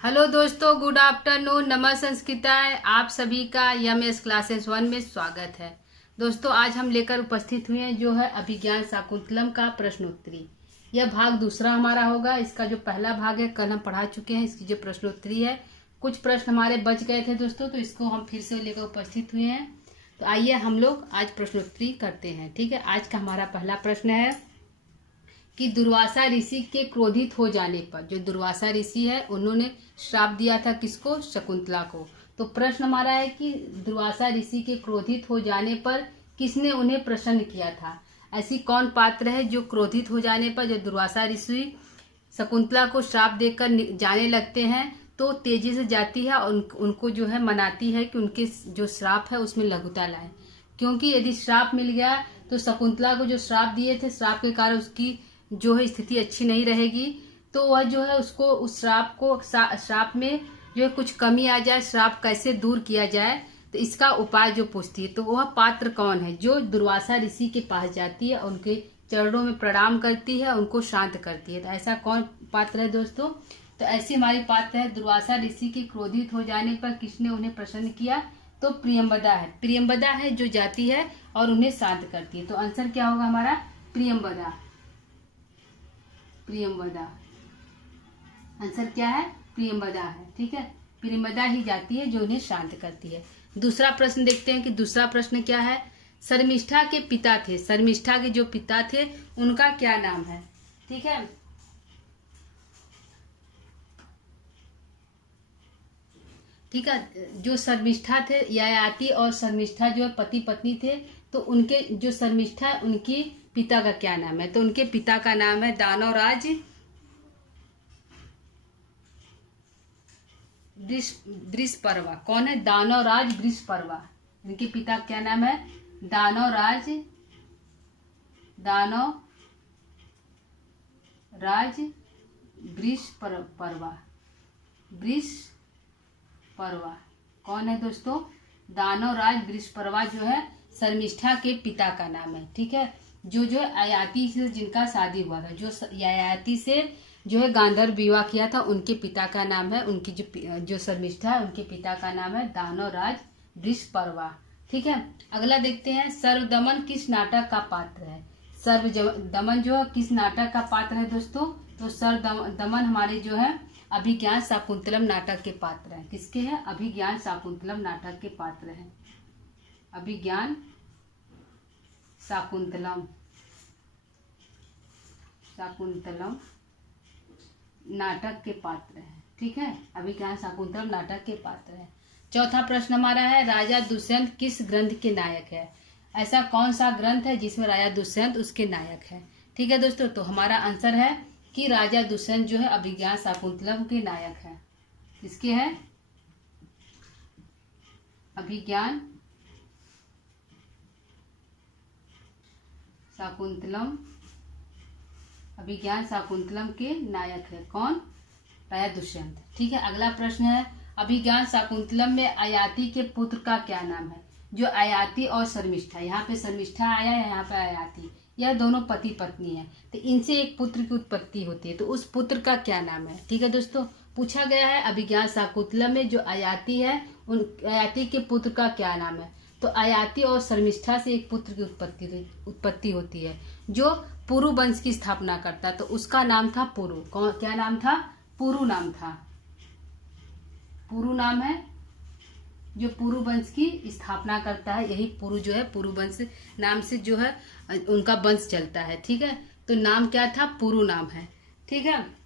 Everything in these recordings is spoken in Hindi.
हेलो दोस्तों, गुड आफ्टरनून, नमः संस्कृताएं। आप सभी का यमएस क्लासेस 1 में स्वागत है। दोस्तों, आज हम लेकर उपस्थित हुए हैं जो है अभिज्ञान शाकुंतलम का प्रश्नोत्तरी। यह भाग दूसरा हमारा होगा। इसका जो पहला भाग है कल हम पढ़ा चुके हैं। इसकी जो प्रश्नोत्तरी है, कुछ प्रश्न हमारे बच गए थे दोस्तों, तो इसको हम फिर से लेकर उपस्थित हुए हैं। तो आइए हम लोग आज प्रश्नोत्तरी करते हैं। ठीक है, आज का हमारा पहला प्रश्न है कि दुर्वासा ऋषि के क्रोधित हो जाने पर, जो दुर्वासा ऋषि है उन्होंने श्राप दिया था किसको? शकुंतला को। तो प्रश्न हमारा है कि दुर्वासा ऋषि के क्रोधित हो जाने पर किसने उन्हें प्रसन्न किया था? ऐसी कौन पात्र है जो क्रोधित हो जाने पर, जब दुर्वासा ऋषि शकुंतला को श्राप देकर जाने लगते हैं तो तेजी से जाती है और उनको जो है मनाती है कि उनके जो श्राप है उसमें लघुता लाए, क्योंकि यदि श्राप मिल गया तो शकुंतला को जो श्राप दिए थे, श्राप के कारण उसकी जो है स्थिति अच्छी नहीं रहेगी। तो वह जो है उसको उस श्राप में जो है कुछ कमी आ जाए, श्राप कैसे दूर किया जाए, तो इसका उपाय जो पूछती है। तो वह पात्र कौन है जो दुर्वासा ऋषि के पास जाती है, उनके चरणों में प्रणाम करती है, उनको शांत करती है? तो ऐसा कौन पात्र है दोस्तों? तो ऐसी हमारी पात्र है दुर्वासा ऋषि के क्रोधित हो जाने पर किसने उन्हें प्रसन्न किया? तो प्रियंवदा है। प्रियंवदा है जो जाती है और उन्हें शांत करती है। तो आंसर क्या होगा हमारा? प्रियंवदा। प्रियंवदा आंसर क्या है? प्रियंवदा है। ठीक है, प्रियंवदा ही जाती है जो उन्हें शांत करती है। दूसरा प्रश्न देखते हैं कि दूसरा प्रश्न क्या है। शर्मिष्ठा के पिता थे, शर्मिष्ठा के जो पिता थे उनका क्या नाम है? ठीक है, ठीक है, जो शर्मिष्ठा थे, ययाति और शर्मिष्ठा जो है पति पत्नी थे। तो उनके जो शर्मिष्ठा, उनके पिता का क्या नाम है? तो उनके पिता का नाम है दानवराज वृषपर्वा। कौन है? दानवराज वृषपर्वा। इनके पिता का क्या नाम है? दानवराज वृषपर्वा। वृषपर्वा कौन है दोस्तों? दानवराज वृषपर्वा जो है शर्मिष्ठा के पिता का नाम है। ठीक है, जो ययाति से जिनका शादी हुआ था, जो ययाति से जो है गांधर्व विवाह किया था, उनके पिता का नाम है, उनकी जो शर्मिष्ठा है उनके पिता का नाम है दानवराज वृषपर्वा। ठीक है, अगला देखते हैं। सर्वदमन किस नाटक का पात्र है? सर्वदमन जो है किस नाटक का पात्र है दोस्तों? तो सर्वदमन हमारे जो है अभिज्ञान शाकुंतलम नाटक के पात्र हैं। किसके हैं? अभिज्ञान शाकुंतलम नाटक के पात्र हैं। अभिज्ञान शाकुंतलम नाटक के पात्र है। ठीक है, अभिज्ञान शाकुंतलम नाटक के पात्र है। चौथा प्रश्न हमारा है, राजा दुष्यंत किस ग्रंथ के नायक है? ऐसा कौन सा ग्रंथ है जिसमें राजा दुष्यंत उसके नायक है? ठीक है दोस्तों, तो हमारा आंसर है कि राजा दुष्यंत जो है अभिज्ञान शाकुंतलम के नायक है। किसके है? अभिज्ञान शाकुंतलम के नायक है। कौन? राजा दुष्यंत। ठीक है, अगला प्रश्न है, अभिज्ञान शाकुंतलम में अयाति के पुत्र का क्या नाम है? जो अयाति और शर्मिष्ठा, यहाँ पे शर्मिष्ठा आया है, यहाँ पे अयाति, यह दोनों पति पत्नी है। तो इनसे एक पुत्र की उत्पत्ति होती है, तो उस पुत्र का क्या नाम है? ठीक है दोस्तों, पूछा गया है अभिज्ञान शाकुंतलम में जो अयाति है, उन अयाति के पुत्र का क्या नाम है? तो अयाति और शर्मिष्ठा से एक पुत्र की उत्पत्ति होती है जो पुरु वंश की स्थापना करता है। तो उसका नाम था पुरु। कौन? क्या नाम था? पुरु नाम था। पुरु नाम है जो पुरु वंश की स्थापना करता है। यही पुरु जो है पुरु वंश नाम से जो है उनका वंश चलता है। ठीक है, तो नाम क्या था? पुरु नाम है। ठीक है,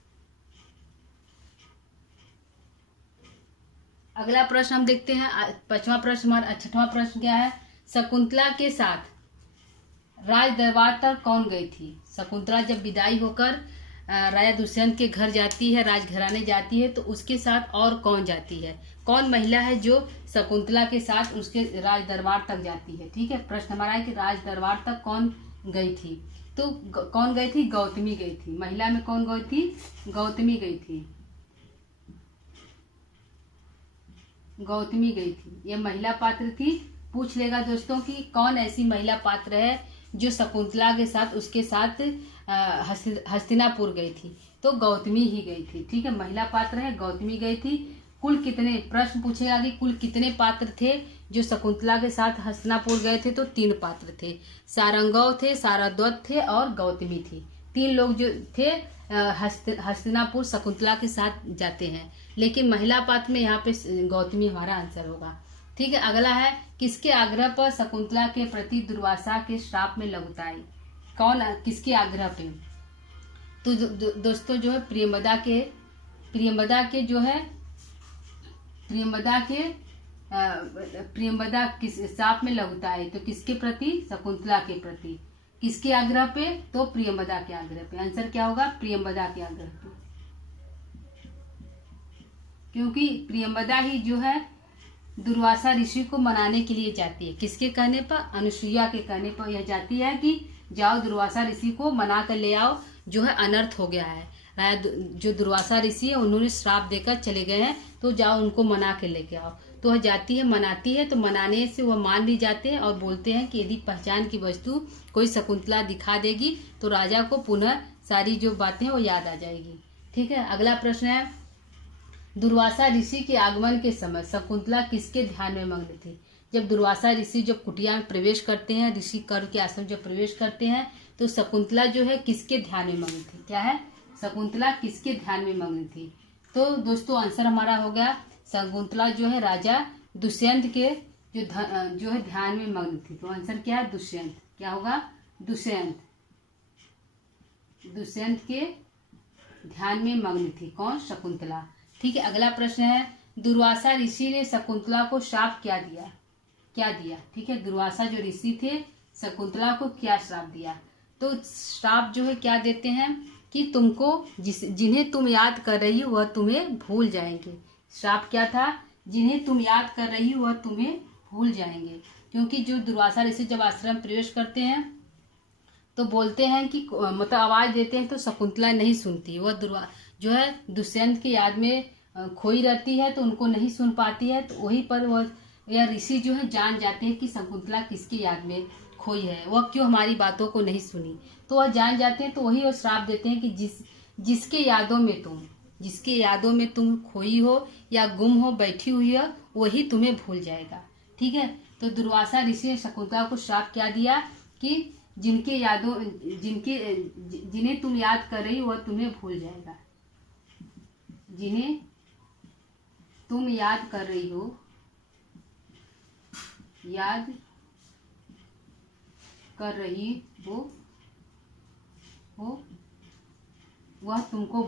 अगला प्रश्न हम देखते हैं। पांचवा प्रश्न हमारा, छठवां प्रश्न क्या है? शकुंतला के साथ राज दरबार तक कौन गई थी? शकुंतला जब विदाई होकर राजा दुष्यंत के घर जाती है, राजघराने जाती है, तो उसके साथ और कौन जाती है? कौन महिला है जो शकुंतला के साथ उसके राज दरबार तक जाती है? ठीक है, प्रश्न हमारा है कि राज दरबार तक कौन गई थी? तो कौन गई थी? गौतमी गई थी। महिला में कौन गई थी? गौतमी गई थी। गौतमी गई थी, ये महिला पात्र थी। पूछ लेगा दोस्तों कि कौन ऐसी महिला पात्र है जो शकुंतला के साथ उसके साथ हस्तिनापुर गई थी? तो गौतमी ही गई थी। ठीक है, महिला पात्र है, गौतमी गई थी। कुल कितने, प्रश्न पूछेगा कि कुल कितने पात्र थे जो शकुंतला के साथ हस्तिनापुर गए थे? तो 3 पात्र थे। सारंगव थे, सारद्वत थे और गौतमी थी। 3 लोग जो थे हस्तिनापुर शकुंतला के साथ जाते हैं। लेकिन महिला पात्र में यहाँ पे गौतमी हमारा आंसर होगा। ठीक है, अगला है किसके आग्रह पर शकुंतला के प्रति दुर्वासा के श्राप में लघुताई? कौन, किसके आग्रह पे? तो दोस्तों जो है प्रियंवदा किस श्राप में लघुताई? तो किसके प्रति? शकुंतला के प्रति। किसके आग्रह पे? तो प्रियंवदा के आग्रह पे। आंसर क्या होगा? प्रियंवदा के आग्रह पे, क्योंकि प्रियंवदा ही जो है दुर्वासा ऋषि को मनाने के लिए जाती है। किसके कहने पर? अनुसुईया के कहने पर यह जाती है कि जाओ दुर्वासा ऋषि को मना कर ले आओ, जो है अनर्थ हो गया है। जो दुर्वासा ऋषि है उन्होंने श्राप देकर चले गए हैं, तो जाओ उनको मना के लेके आओ। तो वह जाती है, मनाती है, तो मनाने से वह मान भी जाते हैं और बोलते हैं कि यदि पहचान की वस्तु कोई शकुंतला दिखा देगी तो राजा को पुनः सारी जो बातें वो याद आ जाएगी। ठीक है, अगला प्रश्न है दुर्वासा ऋषि के आगमन के समय शकुंतला किसके ध्यान में मग्न थी? जब दुर्वासा ऋषि जब कुटिया में प्रवेश करते हैं, ऋषि कर के आश्रम जब प्रवेश करते हैं, तो शकुंतला जो है किसके ध्यान में मग्न थी? क्या है? शकुंतला किसके ध्यान में मग्न थी? तो दोस्तों आंसर हमारा हो गया शकुंतला जो है राजा दुष्यंत के जो है ध्यान में मग्न थी। तो आंसर क्या है? दुष्यंत। क्या होगा? दुष्यंत के ध्यान में मग्न थी। कौन? शकुंतला। ठीक है, अगला प्रश्न है दुर्वासा ऋषि ने शकुंतला को श्राप क्या दिया? ठीक है, दुर्वासा जो ऋषि थे शकुंतला को क्या श्राप दिया? तो श्राप जो है क्या देते हैं कि तुमको जिन्हें तुम याद कर रही हो वह तुम्हें भूल जाएंगे। श्राप क्या था? जिन्हें तुम याद कर रही हो वह तुम्हें भूल जाएंगे। क्योंकि जो दुर्वासा ऋषि जब आश्रम प्रवेश करते हैं तो बोलते हैं कि मतलब आवाज देते हैं तो शकुंतला नहीं सुनती। वह जो है दुष्यंत की याद में खोई रहती है, तो उनको नहीं सुन पाती है। तो वहीं पर वह या ऋषि जो है जान जाते हैं कि शकुंतला किसकी याद में खोई है, वह क्यों हमारी बातों को नहीं सुनी। तो वह जान जाते हैं, तो वही वो श्राप देते हैं कि जिसके यादों में तुम खोई हो या गुम हो, बैठी हुई हो, वही तुम्हें भूल जाएगा। ठीक है, तो दुर्वासा ऋषि ने शकुंतला को श्राप क्या दिया कि जिन्हें तुम याद कर रही हो वह तुम्हें भूल जाएगा। जिन्हें तुम याद कर रही हो, वह तुमको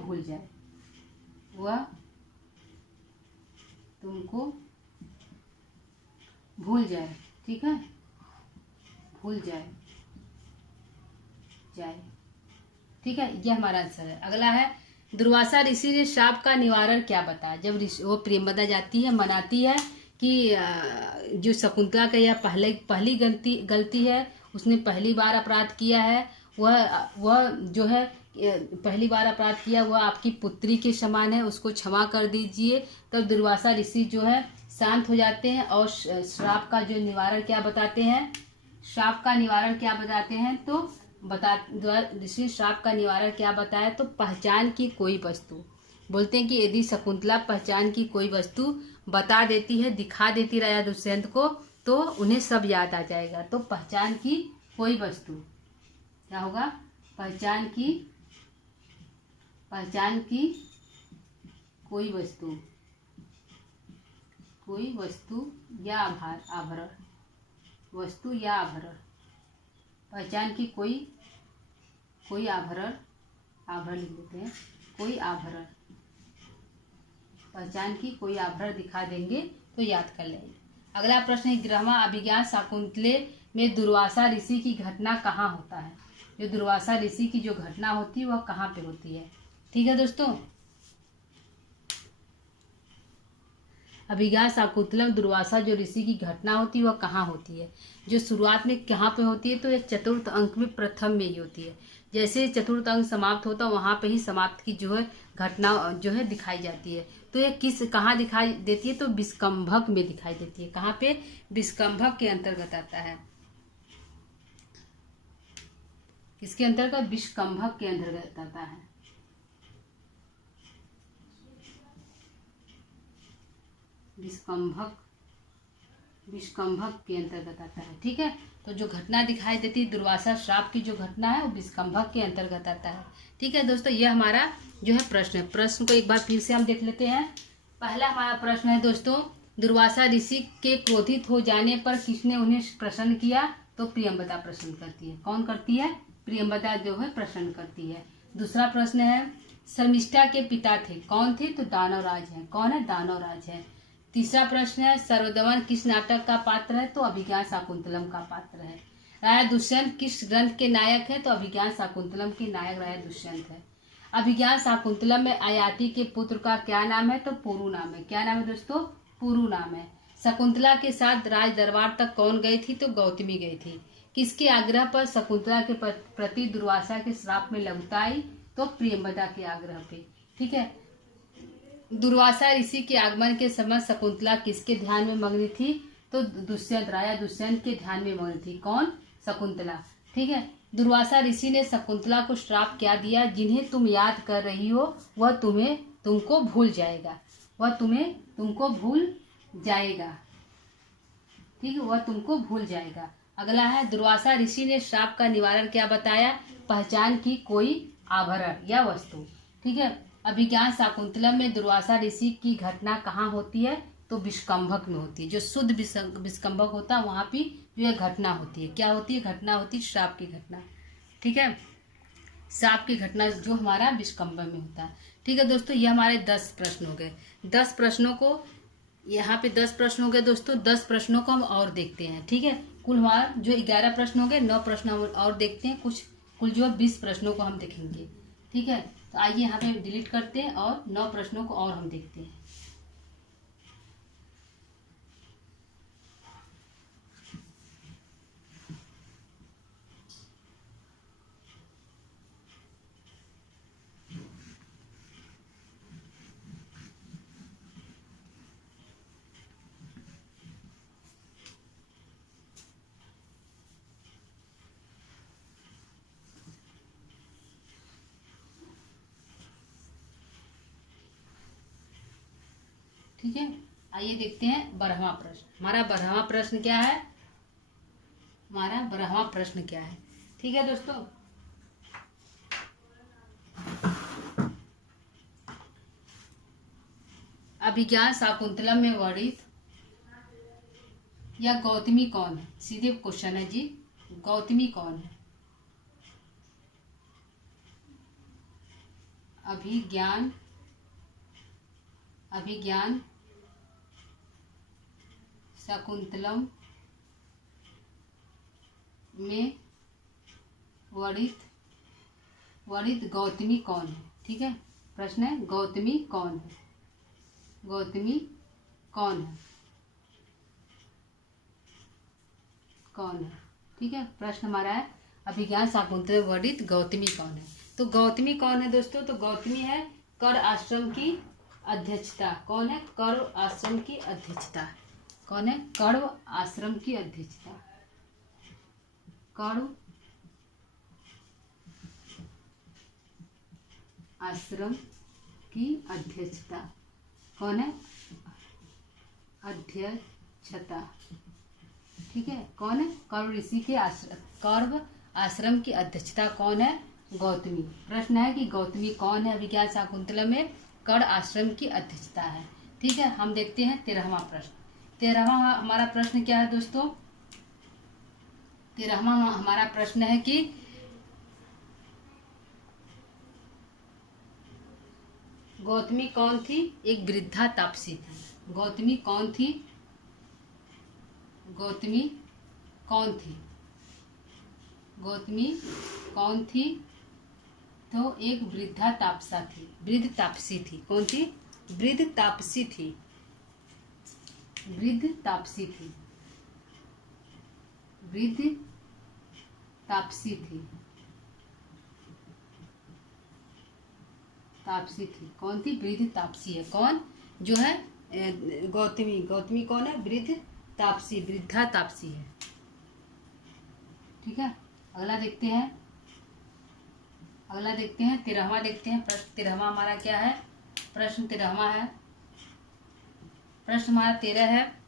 भूल जाए। ठीक है, भूल जाए। ठीक है, यह हमारा आंसर है। अगला है दुर्वासा ऋषि ने श्राप का निवारण क्या बताया? जब वो प्रेमवदा जाती है, मनाती है कि जो शकुंतला का यह पहली गलती है, उसने पहली बार अपराध किया है, वह जो है पहली बार अपराध किया, वह आपकी पुत्री के समान है, उसको क्षमा कर दीजिए। तब दुर्वासा ऋषि जो है शांत हो जाते हैं और श्राप का जो निवारण क्या बताते हैं? तो ऋषि श्राप का निवारण क्या बताया? तो पहचान की कोई वस्तु। बोलते हैं कि यदि शकुंतला पहचान की कोई वस्तु बता देती है, दिखा देती राजा दुष्यंत को, तो उन्हें सब याद आ जाएगा। तो पहचान की कोई वस्तु क्या होगा? पहचान की कोई वस्तु या आभरण। पहचान की कोई आभरण लिख देते हैं। कोई आभरण, पहचान की कोई आभरण दिखा देंगे तो याद कर लेंगे। अगला प्रश्न है ग्रामा अभिज्ञान शाकुंतले में दुर्वासा ऋषि की घटना कहाँ होता है? जो दुर्वासा ऋषि की जो घटना होती है वह कहाँ पे होती है? ठीक है दोस्तों, अभिज्ञान शाकुंतलम दुर्वासा जो ऋषि की घटना होती है वह कहाँ होती है? जो शुरुआत में कहाँ पे होती है? तो यह चतुर्थ अंक में प्रथम में ही होती है। जैसे चतुर्थ अंक समाप्त होता है वहां पे ही समाप्त की जो है घटना जो है दिखाई जाती है। तो यह कहाँ दिखाई देती है? तो विस्कंभक में दिखाई देती है। कहाँ पे? विस्कंभक के अंतर्गत आता है। किसके अंतर्गत? विस्कंभक के अंतर्गत आता है। विस्कंभक विस्कंभक के अंतर्गत आता है। ठीक है, तो जो घटना दिखाई देती है दुर्वासा श्राप की जो घटना है वो विस्कंभक के अंतर्गत आता है। ठीक है दोस्तों, ये हमारा जो है प्रश्न है। प्रश्न को एक बार फिर से हम देख लेते हैं। पहला हमारा प्रश्न है दोस्तों, दुर्वासा ऋषि के क्रोधित हो जाने पर किसने उन्हें प्रसन्न किया? तो प्रियंवदा प्रसन्न करती है। कौन करती है? प्रियंवदा जो है प्रसन्न करती है। दूसरा प्रश्न है, शर्मिष्ठा के पिता थे, कौन थे? तो दानवराज है। कौन है? दानवराज है। तीसरा प्रश्न है, सर्वदमन किस नाटक का पात्र है? तो अभिज्ञान शाकुंतलम का पात्र है। राजा दुष्यंत किस ग्रंथ के नायक है? तो अभिज्ञान शाकुंतलम के नायक राजा दुष्यंत है। अभिज्ञान शाकुंतलम में आयाति के पुत्र का क्या नाम है? तो पुरु नाम है। क्या नाम है दोस्तों? पुरु नाम है। शकुंतला के साथ राज दरबार तक कौन गई थी? तो गौतमी गई थी। किसके आग्रह पर शकुंतला के प्रति दुर्वासा के श्राप में लघुता आई? तो प्रियंवदा के आग्रह पे। ठीक है, दुर्वासा ऋषि के आगमन के समय शकुंतला किसके ध्यान में मग्न थी? तो दुष्यंत, राजा दुष्यंत के ध्यान में मग्न थी। कौन? शकुंतला। ठीक है, दुर्वासा ऋषि ने शकुंतला को श्राप क्या दिया? जिन्हें तुम याद कर रही हो वह तुमको भूल जाएगा। वह तुमको भूल जाएगा। ठीक है, वह तुमको भूल जाएगा। अगला है, दुर्वासा ऋषि ने श्राप का निवारण क्या बताया? पहचान की कोई आभरण या वस्तु। ठीक है, अभिज्ञान शाकुंतलम में दुर्वासा ऋषि की घटना कहाँ होती है? तो विस्कंभक में होती है। जो शुद्ध विस्कंभक होता है वहां भी जो है घटना होती है। क्या होती है? घटना होती है श्राप की घटना। ठीक है, श्राप की घटना जो हमारा विस्कंभक में होता है। ठीक है दोस्तों, ये हमारे 10 प्रश्न हो गए। 10 प्रश्नों को यहाँ पे 10 प्रश्न हो गए दोस्तों। 10 प्रश्नों को हम और देखते हैं। ठीक है, कुल हमारा जो 11 प्रश्न हो गए, 9 प्रश्न हम और देखते हैं। कुल जो 20 प्रश्नों को हम देखेंगे। ठीक है, तो आइए यहाँ पे डिलीट करते हैं और 9 प्रश्नों को और हम देखते हैं। ठीक है, आइए देखते हैं 12वां प्रश्न। हमारा 12वां प्रश्न क्या है? हमारा 12वां प्रश्न क्या है? ठीक है दोस्तों, अभिज्ञान शाकुंतलम में वर्णित या गौतमी कौन है? सीधे क्वेश्चन है जी, गौतमी कौन है? अभिज्ञान शाकुंतलम में वर्णित गौतमी कौन है? ठीक है, प्रश्न है गौतमी कौन है? गौतमी कौन है? ठीक है, प्रश्न हमारा है अभिज्ञान शाकुंतलम में वर्णित गौतमी कौन है? तो गौतमी कौन है दोस्तों? तो गौतमी है कर आश्रम की अध्यक्षता। कौन है? कौरव आश्रम की अध्यक्षता। कौन है? कौरव आश्रम की अध्यक्षता। कौरव आश्रम की अध्यक्षता। कौन है? अध्यक्षता। ठीक है, कौन है? कौरव ऋषि के कौरव आश्रम की अध्यक्षता कौन है? गौतमी। प्रश्न है कि गौतमी कौन है? अभिज्ञान शाकुंतलम में कर आश्रम की अध्यक्षता है। ठीक है, हम देखते हैं 13वां प्रश्न। 13वां हमारा प्रश्न क्या है दोस्तों? 13वां हमारा प्रश्न है कि गौतमी कौन थी? एक वृद्धा तापसी थी। गौतमी कौन थी? गौतमी कौन थी? गौतमी कौन थी? तो एक वृद्धा तापसा थी, वृद्ध तापसी थी। कौन थी? वृद्ध तापसी थी। वृद्ध तापसी थी। वृद्ध तापसी थी। तापसी थी। कौन थी? वृद्ध तापसी है। कौन? जो है गौतमी। गौतमी कौन है? वृद्ध तापसी, वृद्धा तापसी है। ठीक है, अगला देखते हैं। 13वां देखते हैं। प्रश्न 13वां हमारा क्या है? प्रश्न 13वां है प्रश्न हमारा 13 है,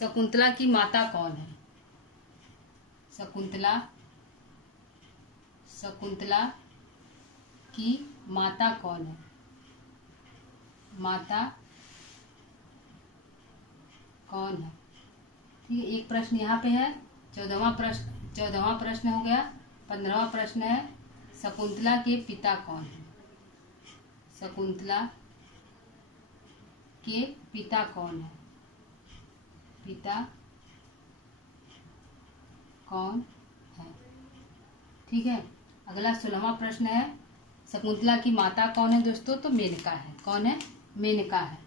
शकुंतला की माता कौन है? शकुंतला की माता कौन है? माता कौन है? ठीक है, एक प्रश्न यहाँ पे है। 14वां प्रश्न हो गया। 15वां प्रश्न है, शकुंतला के पिता कौन है? शकुंतला के पिता कौन है? पिता कौन है? ठीक है। अगला 16वां प्रश्न है, शकुंतला की माता कौन है दोस्तों? तो मेनका है। कौन है? मेनका है।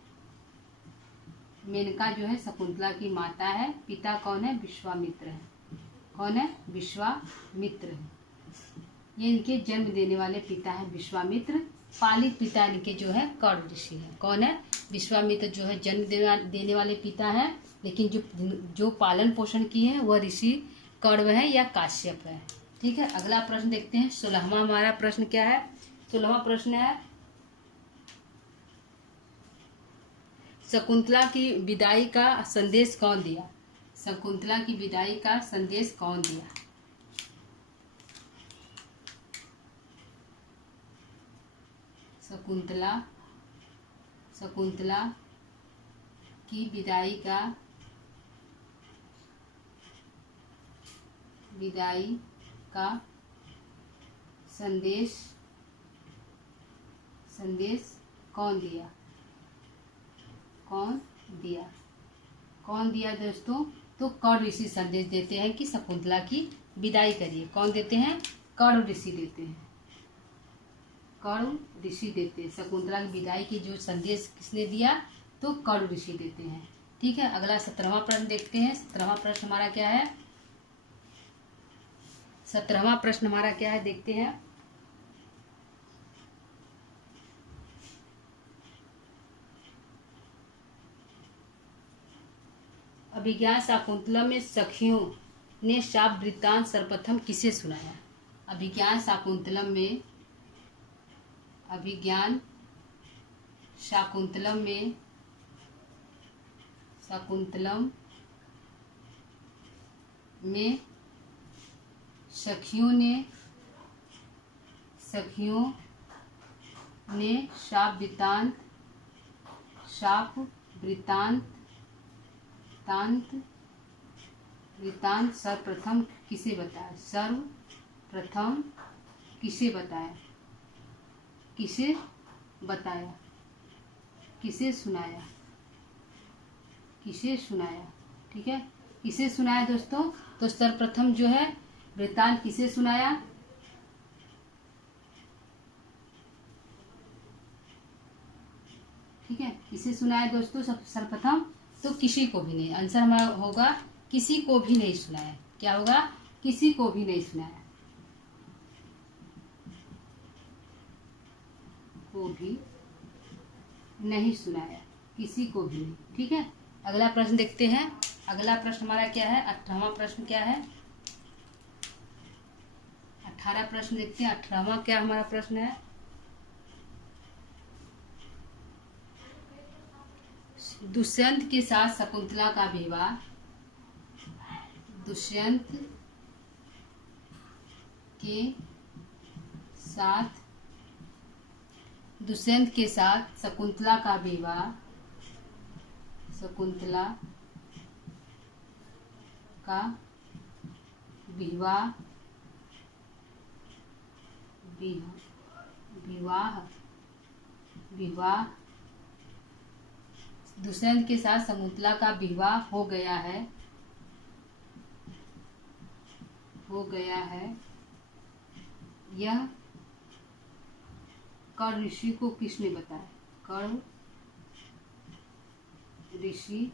मेनका जो है शकुंतला की माता है। पिता कौन है? विश्वामित्र है। कौन है? विश्वामित्र है। ये इनके जन्म देने वाले पिता है विश्वामित्र। पालित पिता इनके जो है कर्ण ऋषि है। कौन है? विश्वामित्र जो है जन्म देने वाले पिता है, लेकिन जो पालन पोषण किए हैं वह ऋषि कण्व है या काश्यप है। ठीक है। अगला प्रश्न देखते हैं। 16वां हमारा प्रश्न क्या है? 16वां प्रश्न है, शकुंतला की विदाई का संदेश कौन दिया? शकुंतला की विदाई का संदेश कौन दिया? शकुंतला की विदाई का संदेश कौन दिया? कौन दिया दोस्तों? तो कर्ण ऋषि संदेश देते हैं कि शकुंतला की विदाई करिए। कौन देते हैं? कर्ण ऋषि देते हैं। कर्ण ऋषि देते हैं। शकुंतला की विदाई की जो संदेश किसने दिया? तो कर्ण ऋषि देते हैं। ठीक है। अगला 17वां प्रश्न देखते हैं। 17वां प्रश्न हमारा क्या है? 17वां प्रश्न हमारा क्या है देखते हैं। अभिज्ञान शाकुंतलम में सखियों ने शाप वृत्तांत सर्वप्रथम किसे सुनाया? अभिज्ञान शाकुंतलम में सखियों ने शाप वृत्तांत सर्वप्रथम किसे बताया? किसे सुनाया? ठीक है। किसे सुनाया दोस्तों? तो सर्वप्रथम जो है वृत्तांत किसे सुनाया? ठीक है। किसे सुनाया दोस्तों सर्वप्रथम? तो किसी को भी नहीं। आंसर हमारा होगा किसी को भी नहीं सुनाया। क्या होगा? किसी को भी नहीं सुनाया। किसी को भी नहीं। ठीक है। अगला प्रश्न देखते हैं। अगला प्रश्न हमारा क्या है? 18वां प्रश्न क्या है? 18 प्रश्न देखते हैं। 18वां क्या हमारा प्रश्न है? दुष्यंत के साथ शकुंतला का विवाह। दुष्यंत के साथ शकुंतला का विवाह दुष्यंत के साथ शकुंतला का विवाह हो गया है। यह कर्ण ऋषि को किसने बताया? कर्ण ऋषि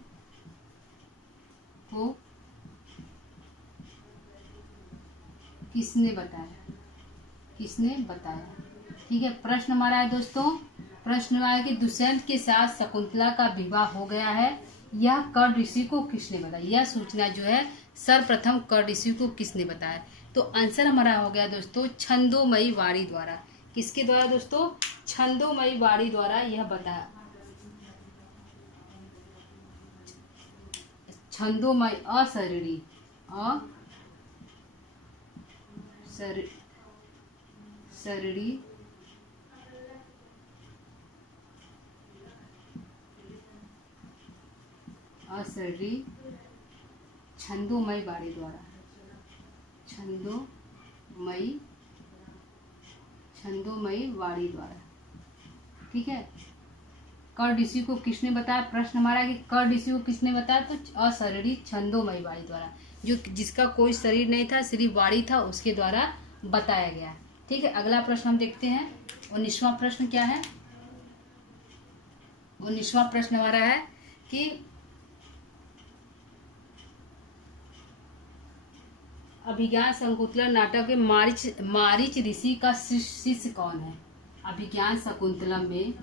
को किसने बताया? ठीक है। प्रश्न हमारा है दोस्तों, प्रश्न है कि दुष्यंत के साथ शकुंतला का विवाह हो गया है, यह कर्ण ऋषि को किसने बताया? यह सूचना जो है सर्वप्रथम कर्ण ऋषि को किसने बताया? तो आंसर हमारा हो गया दोस्तों छंदोमयी वाणी द्वारा। किसके द्वारा दोस्तों? छंदोमयी वाणी द्वारा यह बताया। छंदोमय असरणी सरणी असरणी छंदोमय वाणी द्वारा। छंदोमयी वाणी द्वारा। ठीक है। कर ऋषि को किसने बताया? प्रश्न हमारा कि कर ऋषि को किसने बताया? तो असरणी छंदोमयी वाणी द्वारा, जो जिसका कोई शरीर नहीं था, सिर्फ वाणी था, उसके द्वारा बताया गया। ठीक है। अगला प्रश्न हम देखते हैं। 19वां प्रश्न क्या है? 19वां प्रश्न हमारा है कि अभिज्ञान शाकुंतलम नाटक के मारीच ऋषि का शिष्य कौन है? अभिज्ञान शाकुंतलम में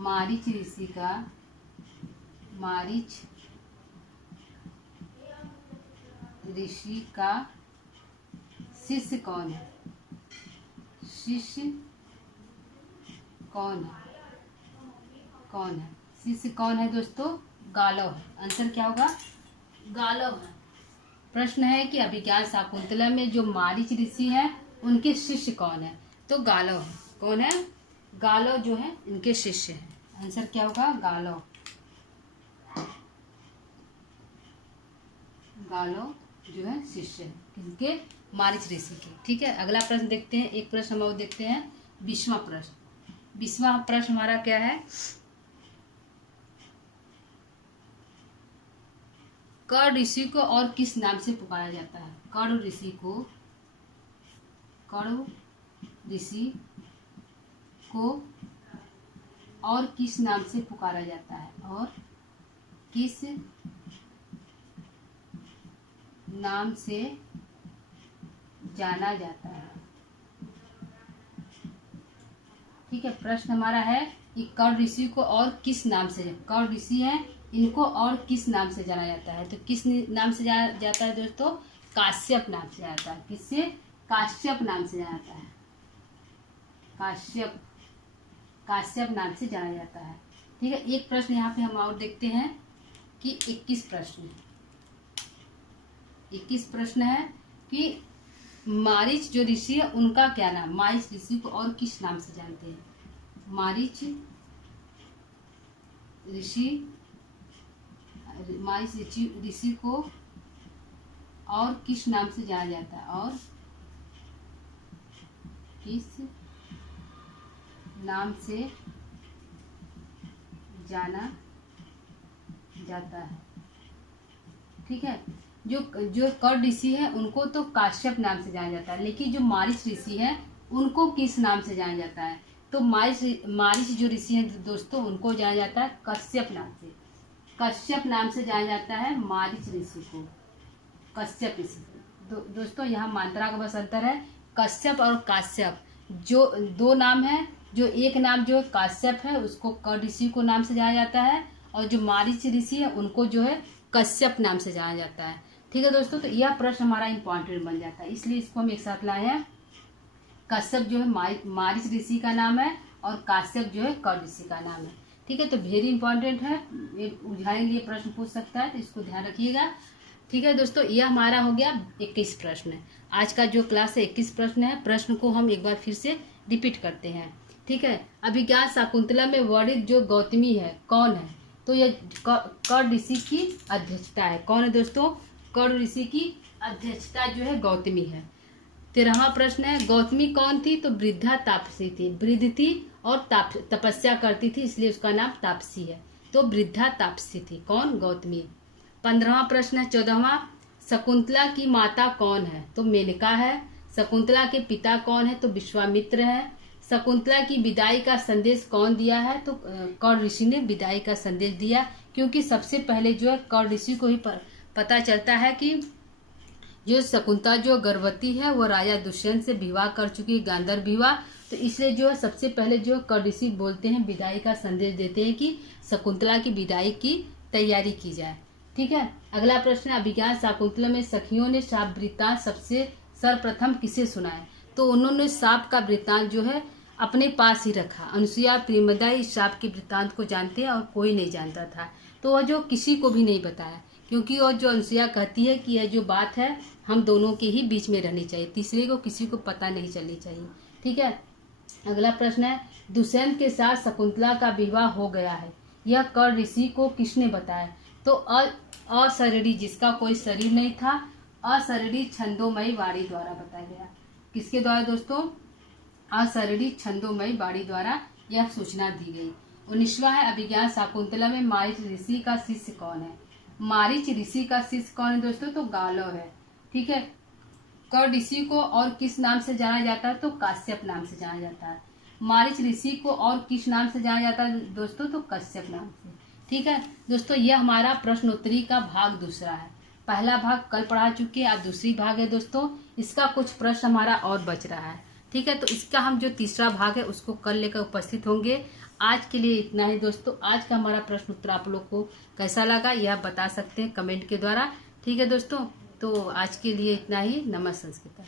मारीच ऋषि का शिष्य कौन है? शिष्य कौन है दोस्तों? गालव है। आंसर क्या होगा? गालव है। प्रश्न है कि अभिज्ञान शाकुंतलम में जो मारीच ऋषि हैं उनके शिष्य कौन है? तो गालव है। कौन है? गालव जो है इनके शिष्य हैं। आंसर क्या होगा? गालव जो है शिष्य है किसके? मारीच ऋषि के। ठीक है। अगला प्रश्न देखते हैं। एक प्रश्न हम और देखते हैं 20वां प्रश्न। 20वां प्रश्न हमारा क्या है? कर ऋषि को और किस नाम से पुकारा जाता है? कर ऋषि को और किस नाम से पुकारा जाता है? और किस नाम से जाना जाता है? ठीक है। प्रश्न हमारा है कि कर ऋषि को और किस नाम से, कर ऋषि हैं इनको और किस नाम से जाना जाता है? तो किस नाम से जाना जाता है दोस्तों? काश्यप नाम से जाता है। किससे? काश्यप नाम से जाना जाता है। काश्यप नाम से जाना जाता है। ठीक है। एक प्रश्न यहाँ पे हम और देखते हैं कि 21 प्रश्न है कि मारीच जो ऋषि है उनका क्या नाम? मारीच ऋषि को और किस नाम से जानते हैं? मारीच ऋषि को और किस नाम से जाना जाता है? और किस नाम से जाना जाता है? ठीक है। जो कर ऋषि है उनको तो काश्यप नाम से जाना जाता है, लेकिन जो मारीच ऋषि है उनको किस नाम से जाना जाता है? तो मारीच जो ऋषि है दोस्तों उनको जाना जाता है कश्यप नाम से। कश्यप नाम से जाना जाता है मारीच ऋषि को, कश्यप ऋषि। दोस्तों यहाँ मात्रा का बस अंतर है। कश्यप और काश्यप जो दो नाम है, जो एक नाम जो काश्यप है उसको कर ऋषि को नाम से जाना जाता है, और जो मारीच ऋषि है उनको जो है कश्यप नाम से जाना जाता है। ठीक है दोस्तों। तो यह प्रश्न हमारा इंपॉर्टेंट बन जाता है, इसलिए इसको हम एक साथ लाए हैं। कश्यप जो है मारीच ऋषि का नाम है और काश्यप जो है कर ऋषि का नाम है। ठीक है। तो वेरी इंपॉर्टेंट है, उलझाने के लिए प्रश्न पूछ सकता है, तो इसको ध्यान रखिएगा। ठीक है दोस्तों। यह हमारा हो गया 21 प्रश्न। आज का जो क्लास है 21 प्रश्न है। प्रश्न को हम एक बार फिर से रिपीट करते हैं। ठीक है। अभिज्ञान शाकुंतलम में वर्णित जो गौतमी है कौन है? तो यह कर ऋषि की अध्यक्षता है। कौन है दोस्तों? कर ऋषि की अध्यक्षता जो है गौतमी है। 13वां प्रश्न है गौतमी कौन थी? तो वृद्धा तापसी थी। वृद्ध थी और तपस्या करती थी, इसलिए उसका नाम तापसी है। तो वृद्धा तापसी थी। कौन? गौतमी। 15वां प्रश्न है 14वां, शकुंतला की माता कौन है? तो मेनका है। शकुंतला के पिता कौन है? तो विश्वामित्र है। शकुंतला की विदाई का संदेश कौन दिया है? तो कर ऋषि ने विदाई का संदेश दिया, क्योंकि सबसे पहले जो है कर ऋषि को ही पता चलता है कि जो शकुंतला जो गर्भवती है वो राजा दुष्यंत से विवाह कर चुकी है, गांधर्व विवाह। तो इसलिए जो है सबसे पहले जो कर्ण ऋषि बोलते हैं, विदाई का संदेश देते हैं कि शकुंतला की विदाई की तैयारी की जाए। ठीक है। अगला प्रश्न है, अभिज्ञान शाकुंतलम में सखियों ने शाप वृत्तांत सबसे सर्वप्रथम किसे सुनाया? तो उन्होंने शाप का वृत्तांत जो है अपने पास ही रखा। अनुसुईया प्रेमदा इस शाप के वृत्तांत को जानते हैं और कोई नहीं जानता था, तो वह जो किसी को भी नहीं बताया, क्योंकि वह जो अनुसुईया कहती है कि यह जो बात है हम दोनों के ही बीच में रहनी चाहिए, तीसरे को किसी को पता नहीं चलनी चाहिए। ठीक है। अगला प्रश्न है, दुष्यंत के साथ शकुंतला का विवाह हो गया है, यह कर्ण ऋषि को किसने बताया? तो अशरीरी, जिसका कोई शरीर नहीं था, अशरीरी छंदोमयी वाणी द्वारा बताया गया। किसके द्वारा दोस्तों? अशरीरी छंदोमयी वाणी द्वारा यह सूचना दी गई। 19वां है, अभिज्ञान शाकुंतलम में मारीच ऋषि का शिष्य कौन है? मारीच ऋषि का शिष्य कौन है दोस्तों? तो गालव है। ठीक है। कर्ण ऋषि को और किस नाम से जाना जाता है? तो काश्यप नाम से जाना जाता है। मारीच ऋषि को और किस नाम से जाना जाता है दोस्तों? तो कश्यप नाम से। ठीक है दोस्तों, यह हमारा प्रश्नोत्तरी का भाग दूसरा है। पहला भाग कल पढ़ा चुके हैं, अब दूसरी भाग है दोस्तों। इसका कुछ प्रश्न हमारा और बच रहा है। ठीक है, तो इसका हम जो तीसरा भाग है उसको कल लेकर उपस्थित होंगे। आज के लिए इतना ही दोस्तों। आज का हमारा प्रश्न उत्तर आप लोग को कैसा लगा यह बता सकते हैं कमेंट के द्वारा। ठीक है दोस्तों, तो आज के लिए इतना ही। नमः संस्कृत।